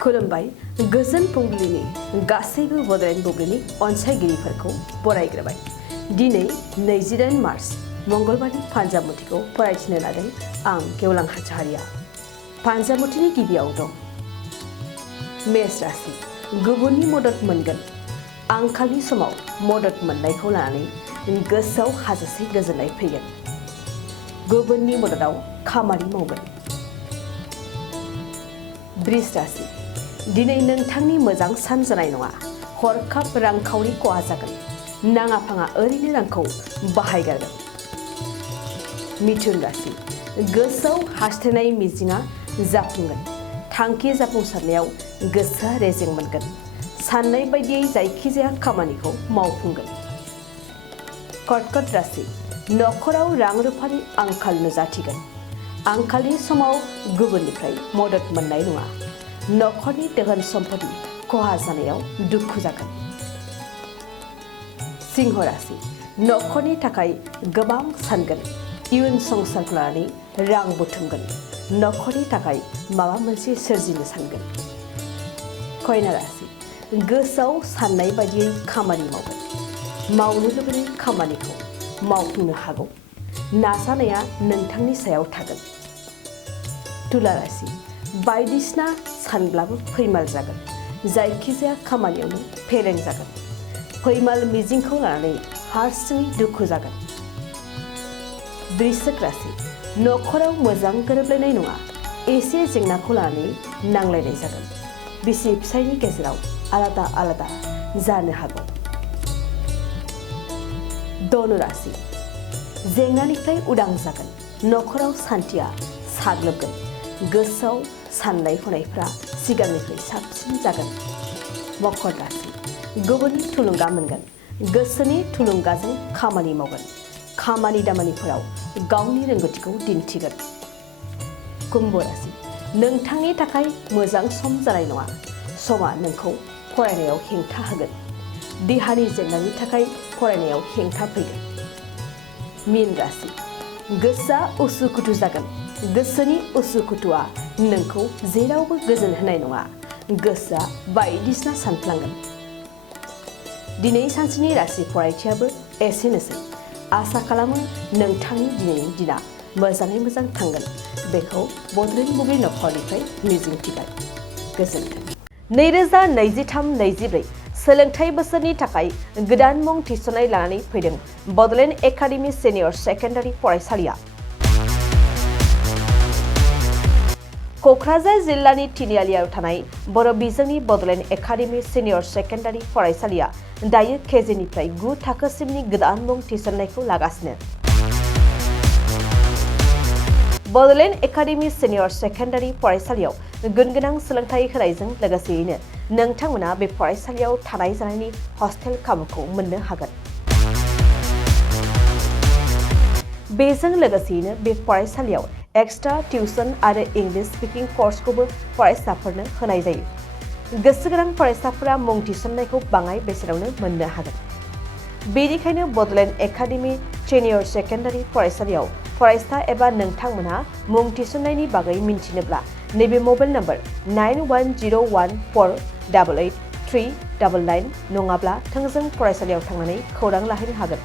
खुलुमबाय गोजोन फुंबिलिनि गासैबो बड'लेण्ड बुब्लिनि अनसायगिरिफोरखौ बरायग्रोबाय। दिनै 28 मार्च मंगलबारनि फान्जामुथिखौ फरायथिनो लादों आं गेवलां हाज'हारिया। फान्जामुथिनि गिबियाव दं मेष राशि। गुबुननि मदद मोनगोन। आंखालनि समाव मदद मोननायखौ लानानै गोसोआव हाजासे गोजोननाय फैगोन। गुबुननि मददाव खामानि मावगोन। वृष राशि। दिनै नोंथांनि मोजां सान जानाय नङा। हरखाब रांखावरि खहा जागोन। नाङा फाङा ओरैनो रांखौ बाहायगारगोन। मिथुन राशि। गोसोआव हास्थायनाय मिजिंआ जाफुंगोन। थांखि जाफुंसारनायाव गोसोआ रेजें मोनगोन। साननाय बायदियै जायखिजाया खामानिखौ मावफुंगोन। कर्कट राशि। नखराव रां रुफानि आंखाल नुजाथिगोन। आंखालनि समाव गुबुननिफ्राय मदद मोननाय नङा। नखरनि दोहोन सम्पति खहा जानायाव दुखु जागोन। सिंह राशि। नखरनि थाखाय गोबां सानगोन। इयुन संसारखौ लानानै रां बुथुमगोन। नखरनि थाखाय माबा मोनसे सोरजिनो सानगोन। कन्या राशि। गोसोआव साननाय बायदियै खामानि मावगोन। मावनो लुबैनाय खामानिखौ मावफुंनो हागौ। नाजानाया नोंथांनि सायाव थागोन। तुला राशि। बायदिसिना सानब्लाबो फैमाल जागोन। जायखिजाया खामानियावनो फेलें जागोन। फैमाल मिजिंखौ लानानै हारसिङै दुखु जागोन। वृश्चिक राशि। नखराव मोजां गोरोबलायनाय नङा। एसे जेंनाखौ लानानै नांलायनाय जागोन। बिसि फिसायनि गेजेराव आलादा आलादा जानो हागौ। धनु राशि। जेंनानिफ्राय उदां जागोन। नखराव सान्थिया साग्लोबगोन। गोसोआव साननाय हनायफ्रा सिगांनिख्रुइ साबसिन जागोन। मकर राशि। गुबुननि थुलुंगा मोनगोन। गोसोनि थुलुंगाजों खामानि मावगोन। खामानि दामानिफोराव गावनि रोंगौथिखौ दिन्थिगोन। कुम्भ राशि। नोंथांनि थाखाय मोजां सम जानाय नङा। समा नोंखौ फरायनायाव हेंथा होगोन। देहानि जेंनानि थाखाय फरायनायाव हेंथा फैगोन। मीन राशि। गोसोआ उसुखुथु जागोन। गोसोनि उसुखुथुआ नोंखौ जेरावबो गोजोन होनाय नङा। गोसोआ बायदिसिना सानफ्लांगोन। दिनै सानसेनि राशि फरायथियाबो एसेनोसै। आसा खालामो नोंथांनि दिनैनि दिना मोजाङै मोजां थांगोन। बेखौ बड'लेण्ड बुब्लि नखरनिफ्राय मिजिंथिबाय। गोजोन्थों। 2023-24 सोलोंथाइ बोसोरनि थाखाय गोदान मुं थिसननाय लानानै फैदों बड'लेण्ड एकाडेमि सिनियर सेकेन्डारि फरायसालिया। क'क्राझार जिल्लानि तिनिआलियाव थानाय बर' बिजोंनि बड'लेण्ड एकाडेमि सिनियर सेकेन्डारि फरायसालिया दायो केजिनिफ्राय 9 थाखोसिमनि गोदान मुं थिसननायखौ लागासिनो। बड'लेण्ड एकाडेमि सिनियर सेकेन्डारि फरायसालियाव गुनगोनां सोलोंथाइ होनायजों लोगोसेयैनो नोंथांमोना बे फरायसालियाव थानाय जानायनि हस्टेल खाबुखौ मोननो हागोन। बेजों लोगोसेयैनो बे फरायसालियाव एक्सट्रा टिउसन आरो इंलिश स्पिकिं कर्सखौबो फरायसाफोरनो होनाय जायो। गोसो गोनां फरायसाफोरा मुं थिसननायखौ बाङाय बेसेनावनो मोननो हागोन। बेनिखायनो बड'लेण्ड एकाडेमि सिनियर सेकेन्डारि फरायसालियाव फरायसा एबा नोंथांमोनहा मुं थिसननायनि बागै मिन्थिनोब्ला नैबे मबाइल नम्बर 9101488399 नङाब्ला थोंजों फरायसालियाव थांनानै खौरां लाहैनो हागोन।